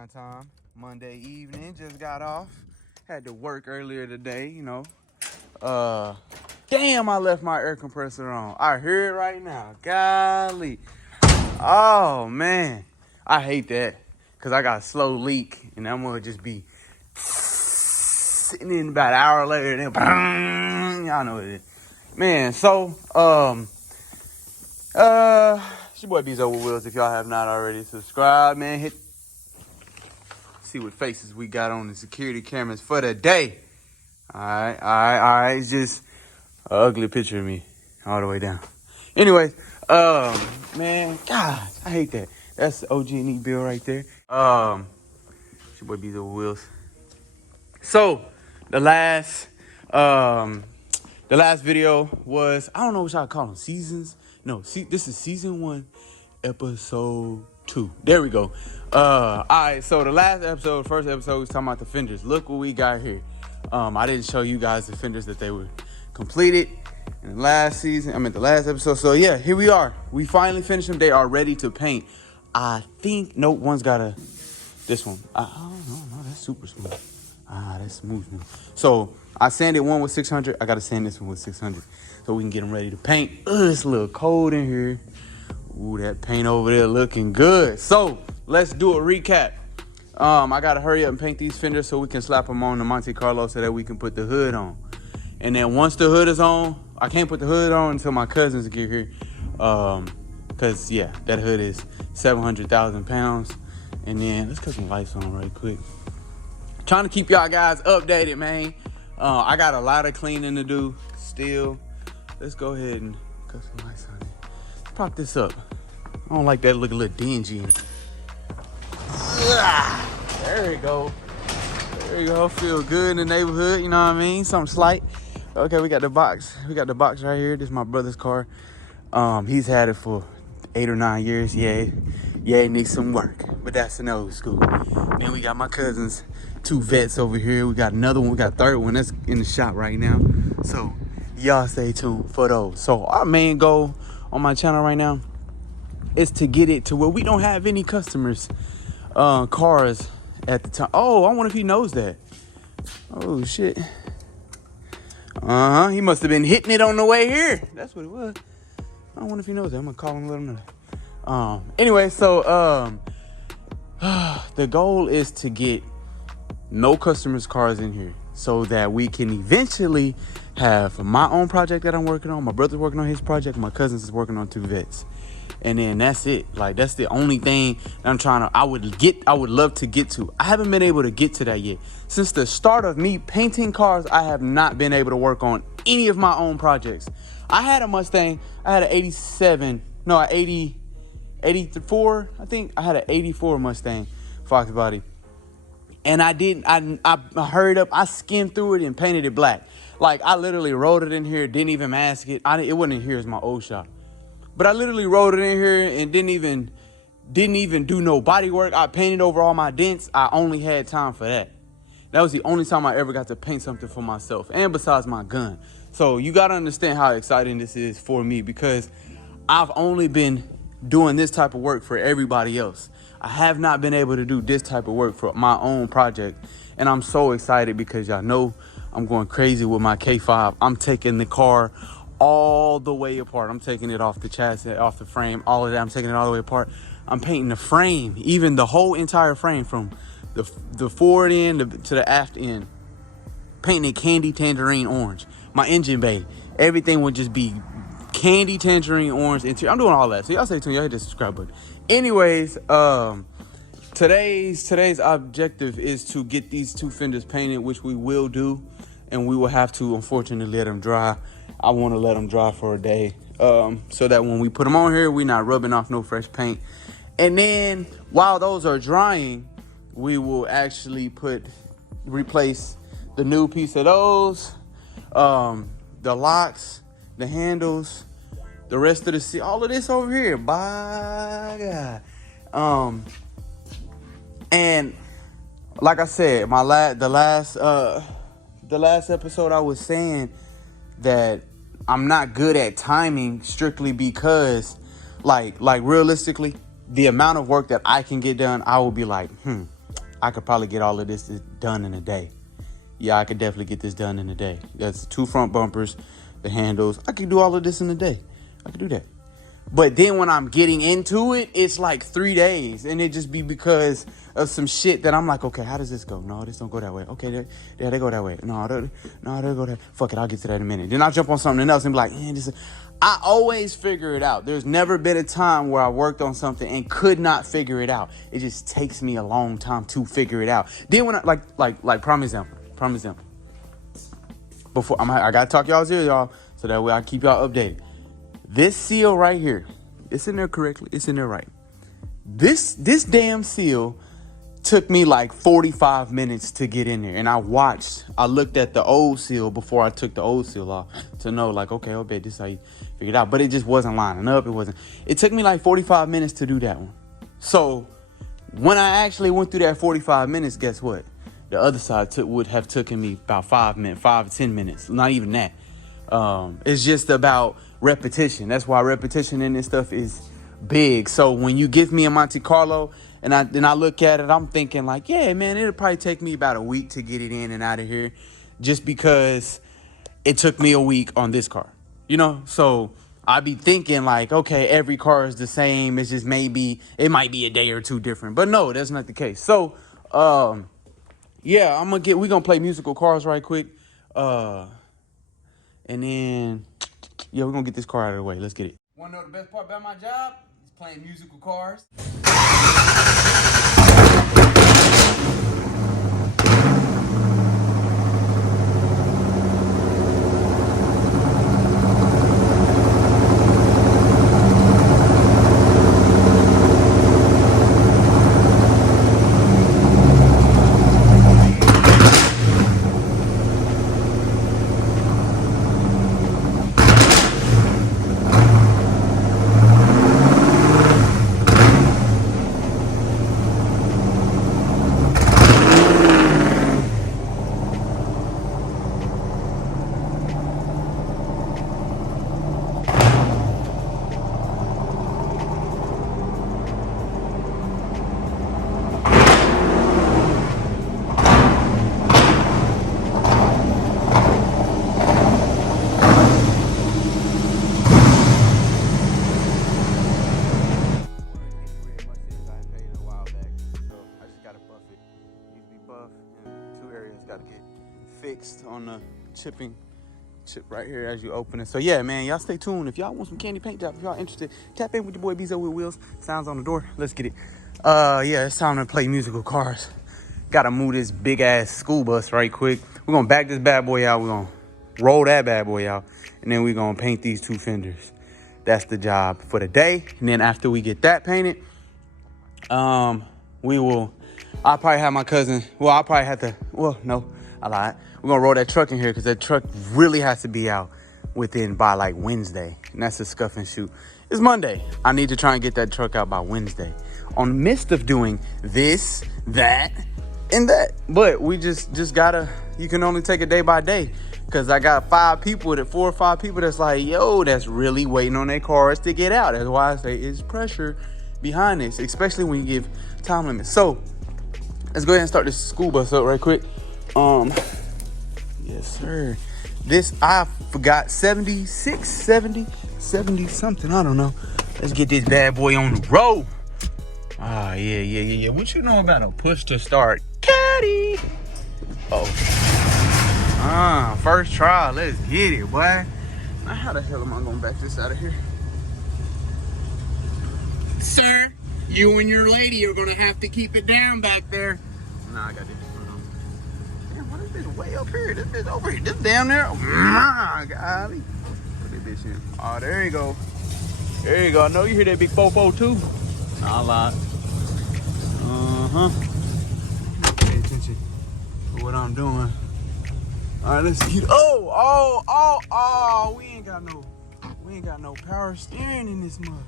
prime time, Monday evening, just got off. Had to work earlier today, you know. Damn, I left my air compressor on. I hear it right now. Golly. Oh, man. I hate that because I got a slow leak and I'm going to just be sitting in about an hour later and then, y'all know what it is. Man, so, it's your boy Bezo with Wheels. If y'all have not already subscribed, man, see what faces we got on the security cameras for the day. All right. It's just an ugly picture of me all the way down. Anyways, man, God, I hate that. That's the OG&E bill right there. It's your boy Bezo with Wheels. So, the last video was, I don't know what y'all call them, seasons. No, this is season 1, episode 2. There we go. All right, so the last episode, first episode, was talking about the fenders. Look what we got here. I didn't show you guys the fenders that they were completed in the last season. the last episode. So yeah, here we are. We finally finished them. They are ready to paint. I think, nope, one's got this one. Oh, no, that's super smooth. That's smooth. So I sanded one with 600. I got to sand this one with 600 so we can get them ready to paint. It's a little cold in here. Ooh, that paint over there looking good. So let's do a recap. I got to hurry up and paint these fenders so we can slap them on the Monte Carlo so that we can put the hood on. And then once the hood is on, I can't put the hood on until my cousins get here. Because, yeah, that hood is 700,000 pounds. And then let's cut some lights on right quick. Trying to keep y'all guys updated, man. I got a lot of cleaning to do still. Let's go ahead and cut some lights on it. Prop this up. I don't like that look a little dingy. There we go. There you go. Feel good in the neighborhood, you know what I mean? Something slight. Okay, we got the box. We got the box right here. This is my brother's car. He's had it for 8 or 9 years. Yeah, it needs some work, but that's an old school. Then we got my cousins, 2 vets over here. We got another one. We got a third one that's in the shop right now. So y'all stay tuned for those. So our main goal on my channel right now is to get it to where we don't have any customers, cars at the time. Oh, I wonder if he knows that. Oh shit. He must have been hitting it on the way here. That's what it was. I wonder if he knows that. I'm gonna call him and let him know. Anyway, so the goal is to get no customers' cars in here so that we can eventually have my own project that I'm working on. My brother's working on his project. My cousin's is working on 2 vets. And then that's it. Like, that's the only thing that I would love to get to. I haven't been able to get to that yet. Since the start of me painting cars, I have not been able to work on any of my own projects. I had a Mustang. I had an 84, I think. I had an 84 Mustang Fox body. And I hurried up. I skimmed through it and painted it black. Like, I literally rolled it in here, didn't even mask it. It wasn't in here, it's my old shop. But I literally rolled it in here and didn't even do no body work. I painted over all my dents. I only had time for that. That was the only time I ever got to paint something for myself, and besides my gun. So you got to understand how exciting this is for me, because I've only been doing this type of work for everybody else. I have not been able to do this type of work for my own project. And I'm so excited because y'all know I'm going crazy with my K5. I'm taking the car all the way apart. I'm taking it off the chassis, off the frame, all of that. I'm taking it all the way apart. I'm painting the frame, even the whole entire frame from the forward end to the aft end. Painting it candy tangerine orange. My engine bay, everything would just be candy tangerine orange interior. I'm doing all that. So y'all stay tuned. Y'all hit the subscribe button. Anyways, today's objective is to get these 2 fenders painted, which we will do, and we will have to unfortunately let them dry. I want to let them dry for a day, so that when we put them on here, we're not rubbing off no fresh paint. And then while those are drying, we will actually replace the new piece of those, the locks, the handles, the rest of the seat, all of this over here. By God. And like I said, the last episode, I was saying that I'm not good at timing, strictly because like realistically, the amount of work that I can get done, I will be like, I could probably get all of this done in a day. Yeah, I could definitely get this done in a day. That's 2 front bumpers, the handles. I could do all of this in a day. I could do that. But then when I'm getting into it, it's like 3 days. And it just be because of some shit that I'm like, okay, how does this go? No, this don't go that way. Okay, they go that way. No, they go that. Fuck it, I'll get to that in a minute. Then I'll jump on something else and be like, I always figure it out. There's never been a time where I worked on something and could not figure it out. It just takes me a long time to figure it out. Then when I, like prime example. Before I gotta talk y'all's ear, y'all, so that way I keep y'all updated. This seal right here, it's in there correctly. It's in there right. This damn seal took me like 45 minutes to get in there. And I looked at the old seal before I took the old seal off to know like, okay, I bet this is how you figure it out. But it just wasn't lining up. It took me like 45 minutes to do that one. So when I actually went through that 45 minutes, guess what? The other side would have taken me about 5 to 10 minutes. Not even that. It's just about repetition. That's why repetition in this stuff is big. So when you give me a Monte Carlo and I look at it, I'm thinking like, yeah, man, it'll probably take me about a week to get it in and out of here, just because it took me a week on this car, So I be thinking like, okay, every car is the same. It's just it might be a day or two different, but no, that's not the case. So, yeah, we're gonna play musical cars right quick. And then, yeah, we're gonna get this car out of the way. Let's get it. Wanna know the best part about my job? It's playing musical cars. Fixed on the chip right here as you open it. So yeah, man, y'all stay tuned. If y'all want some candy paint job, if y'all interested, tap in with your boy Bezo with Wheels. Sounds on the door. Let's get it. Yeah, it's time to play musical cars. Gotta move this big ass school bus right quick. We're gonna back this bad boy out. We're gonna roll that bad boy out, and then we're gonna paint these 2 fenders. That's the job for the day. And then after we get that painted, I'll probably have my cousin. Well, I'll probably have to. Well, no, I lied. We're gonna roll that truck in here because that truck really has to be out by like Wednesday. And that's a scuff and shoot. It's Monday. I need to try and get that truck out by Wednesday. On the midst of doing this, that, and that. But we just gotta, you can only take it day by day. Because I got 4 or 5 people that's like, yo, that's really waiting on their cars to get out. That's why I say it's pressure behind this, especially when you give time limits. So let's go ahead and start this school bus up right quick. Yes, sir. This, I forgot, 70 something. I don't know. Let's get this bad boy on the road. Ah, yeah. What you know about a push to start? Caddy. First try. Let's get it, boy. Now, how the hell am I gonna back this out of here? Sir, you and your lady are gonna have to keep it down back there. Nah, I got this. Damn, what is this way up here? This bitch over here. This down there. Golly. Put this bitch in. Oh, there you go. There you go. I know you hear that big fofo too. Nah, I lied. Pay attention to what I'm doing. All right, let's get. Oh! We ain't got no power steering in this mud.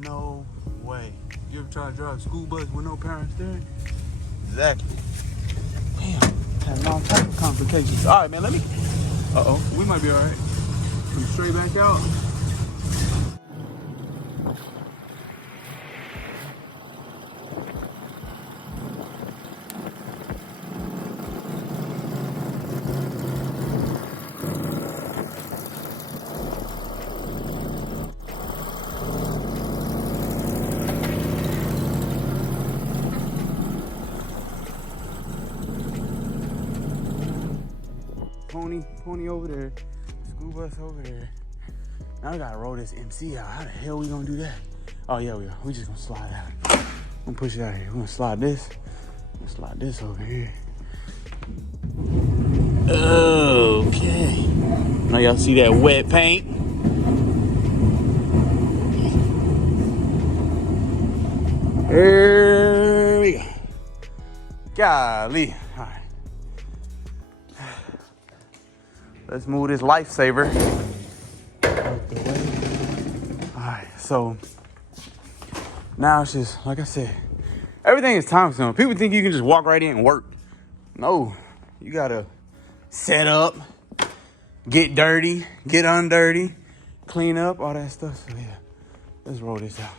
No way. You ever try to drive a school bus with no power steering? Exactly. Damn, having all type of complications. All right, man. Let me. We might be all right. Come straight back out. Pony over there, school bus over there. Now I gotta roll this MC out. How the hell we gonna do that? Oh yeah, we just gonna slide out. I'm gonna push it out here. We're gonna slide this. Slide this over here. Okay. Now y'all see that wet paint? There we go. Golly. All right. Let's move this lifesaver out the way. All right. So now it's just, like I said, everything is time consuming. People think you can just walk right in and work. No. You gotta set up, get dirty, get undirty, clean up, all that stuff. So yeah, let's roll this out.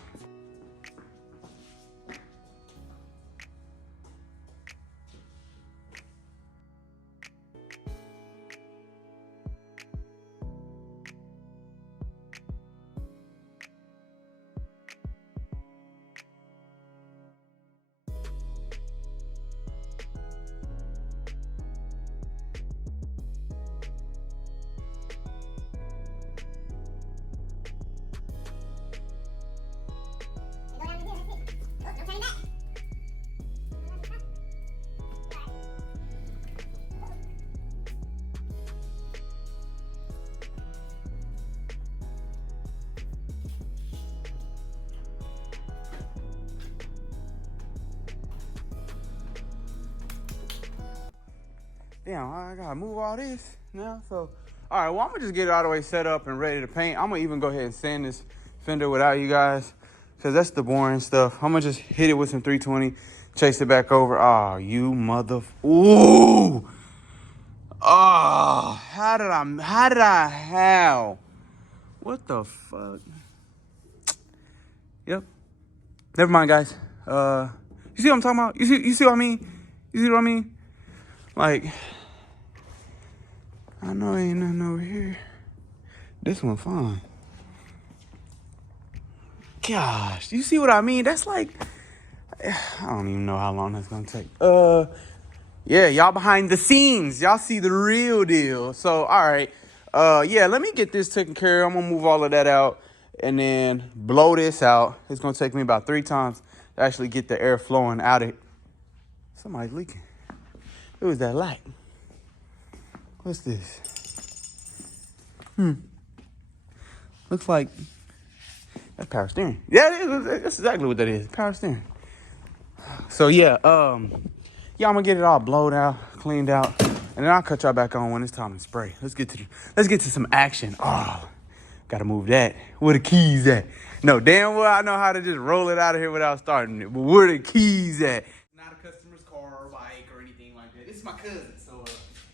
Damn, I gotta move all this now. So, all right, well, I'm gonna just get it all the way set up and ready to paint. I'm gonna even go ahead and sand this fender without you guys, because that's the boring stuff. I'm gonna just hit it with some 320, chase it back over. Oh, you mother. Ooh. Oh, how? What the fuck? Yep. Never mind, guys. You see what I'm talking about? You see what I mean? You see what I mean? Like, I know ain't nothing over here. This one fine. Gosh, you see what I mean? That's like, I don't even know how long that's gonna take. Yeah, y'all behind the scenes. Y'all see the real deal. So, all right. Yeah, let me get this taken care of. I'm gonna move all of that out and then blow this out. It's gonna take me about 3 times to actually get the air flowing out of it. Somebody's leaking. Who was that light? What's this? Looks like that's power steering. Yeah, it is. That's exactly what that is. Power steering. So yeah, I'm gonna get it all blowed out, cleaned out, and then I'll cut y'all back on when it's time to spray. Let's get to some action. Oh, gotta move that. Where the keys at? No, damn well I know how to just roll it out of here without starting it. But where the keys at? Not a customer's car or bike or anything like that. This is my cousin, so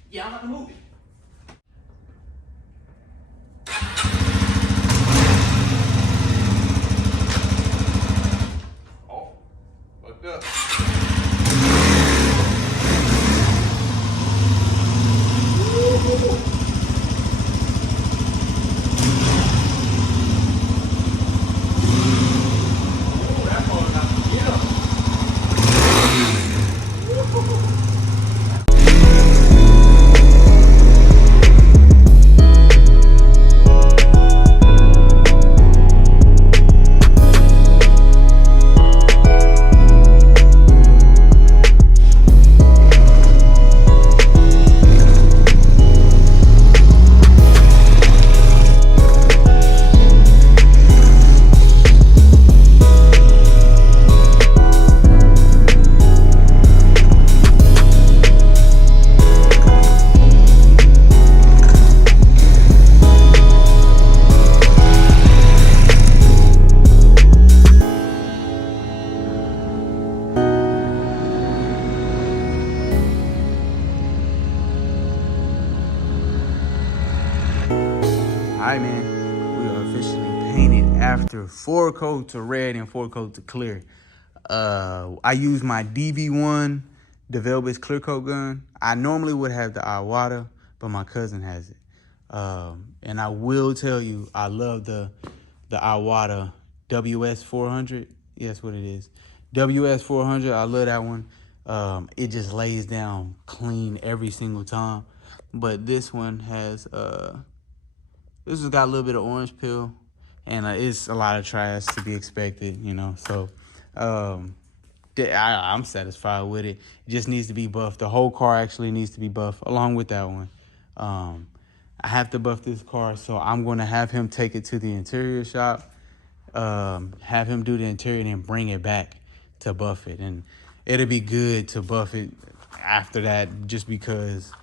yeah, I'm about to move it. Oh, fucked up. Alright, man, we are officially painted after 4 coats of red and 4 coats of clear. I use my DV1 DeVelbis clear coat gun. I normally would have the Iwata, but my cousin has it. And I will tell you, I love the Iwata WS400. Yeah, that's what it is. WS400, I love that one. It just lays down clean every single time. but this one has this has got a little bit of orange peel, and it's a lot of trash to be expected, you know. So I'm satisfied with it. It just needs to be buffed. The whole car actually needs to be buffed along with that one. I have to buff this car, so I'm going to have him take it to the interior shop, have him do the interior, and then bring it back to buff it. And it'll be good to buff it after that, just because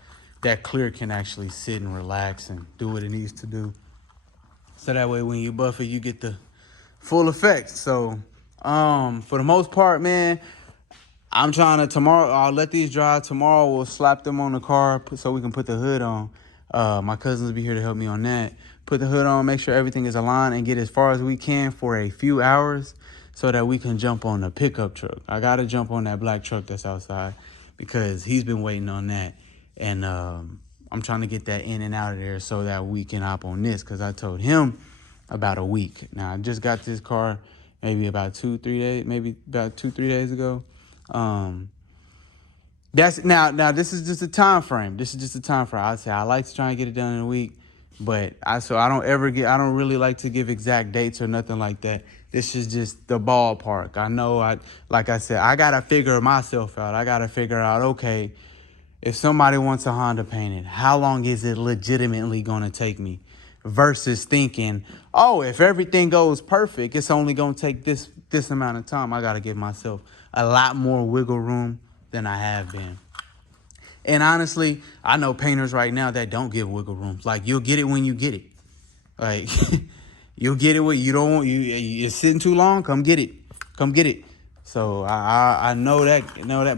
that clear can actually sit and relax and do what it needs to do. So that way when you buff it, you get the full effect. So for the most part, man, I'm trying to tomorrow. I'll let these dry. Tomorrow we'll slap them on the car so we can put the hood on. My cousins will be here to help me on that. Put the hood on, make sure everything is aligned, and get as far as we can for a few hours so that we can jump on the pickup truck. I got to jump on that black truck that's outside because he's been waiting on that. And I'm trying to get that in and out of there so that we can hop on this, because I told him about a week. Now, I just got this car maybe about 2-3 days ago. That's now this is just a time frame. I'd say I like to try and get it done in a week, but I don't really like to give exact dates or nothing like that. This is just the ballpark. I know like I said, I gotta figure myself out. I gotta figure out, okay, if somebody wants a Honda painted, how long is it legitimately gonna take me? Versus thinking, oh, if everything goes perfect, it's only gonna take this amount of time. I gotta give myself a lot more wiggle room than I have been. And honestly, I know painters right now that don't give wiggle rooms. Like, you'll get it when you get it. Like, you'll get it when you don't want, you're sitting too long, come get it. So I know that,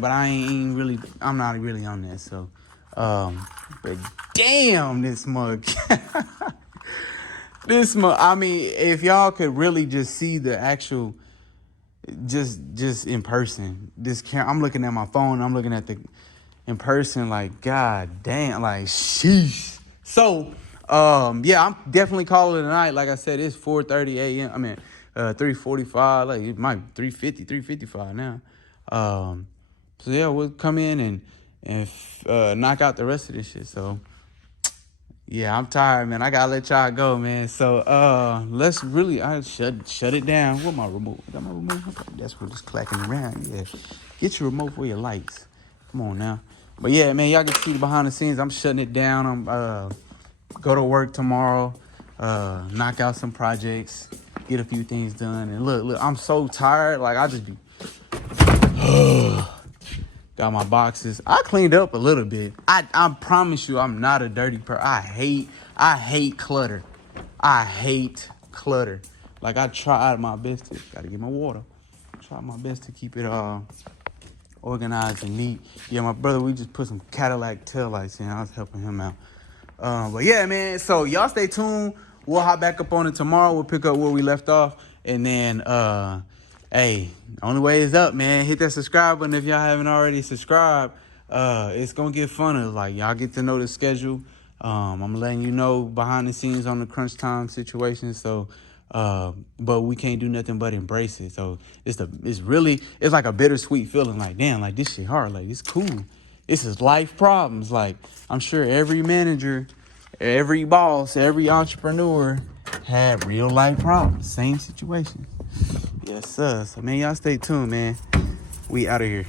but I'm not really on that. So, but damn, this mug. I mean, if y'all could really just see the actual, just in person, I'm looking at my phone, I'm looking at in person, like, god damn, like, sheesh. So, yeah, I'm definitely calling it a night. Like I said, it's 4:30 a.m. I mean, 3:45, like, it might be 3:55 now. So yeah, we'll come in and knock out the rest of this shit. So yeah, I'm tired, man. I gotta let y'all go, man. So let's really shut it down. Where my remote? Got my remote? That's what it's clacking around. Yeah, get your remote for your lights. Come on now. But yeah, man, y'all can see the behind the scenes. I'm shutting it down. I'm go to work tomorrow, knock out some projects, get a few things done. And look, I'm so tired. Like, I just be got my boxes. I cleaned up a little bit. I promise you, I'm not a dirty person. I hate clutter. I hate clutter. Like, I tried my best to, gotta get my water. Try my best to keep it organized and neat. Yeah, my brother, we just put some Cadillac taillights in. I was helping him out. But yeah, man, so y'all stay tuned. We'll hop back up on it tomorrow. We'll pick up where we left off. And then, hey, the only way is up, man. Hit that subscribe button if y'all haven't already subscribed. It's going to get funner. Like, y'all get to know the schedule. I'm letting you know behind the scenes on the crunch time situation. So, but we can't do nothing but embrace it. So it's like a bittersweet feeling. Like, damn, like, this shit hard. Like, it's cool. This is life problems. Like, I'm sure every manager, every boss, every entrepreneur had real life problems. Same situation. Yes, sir. So, man, y'all stay tuned, man. We out of here.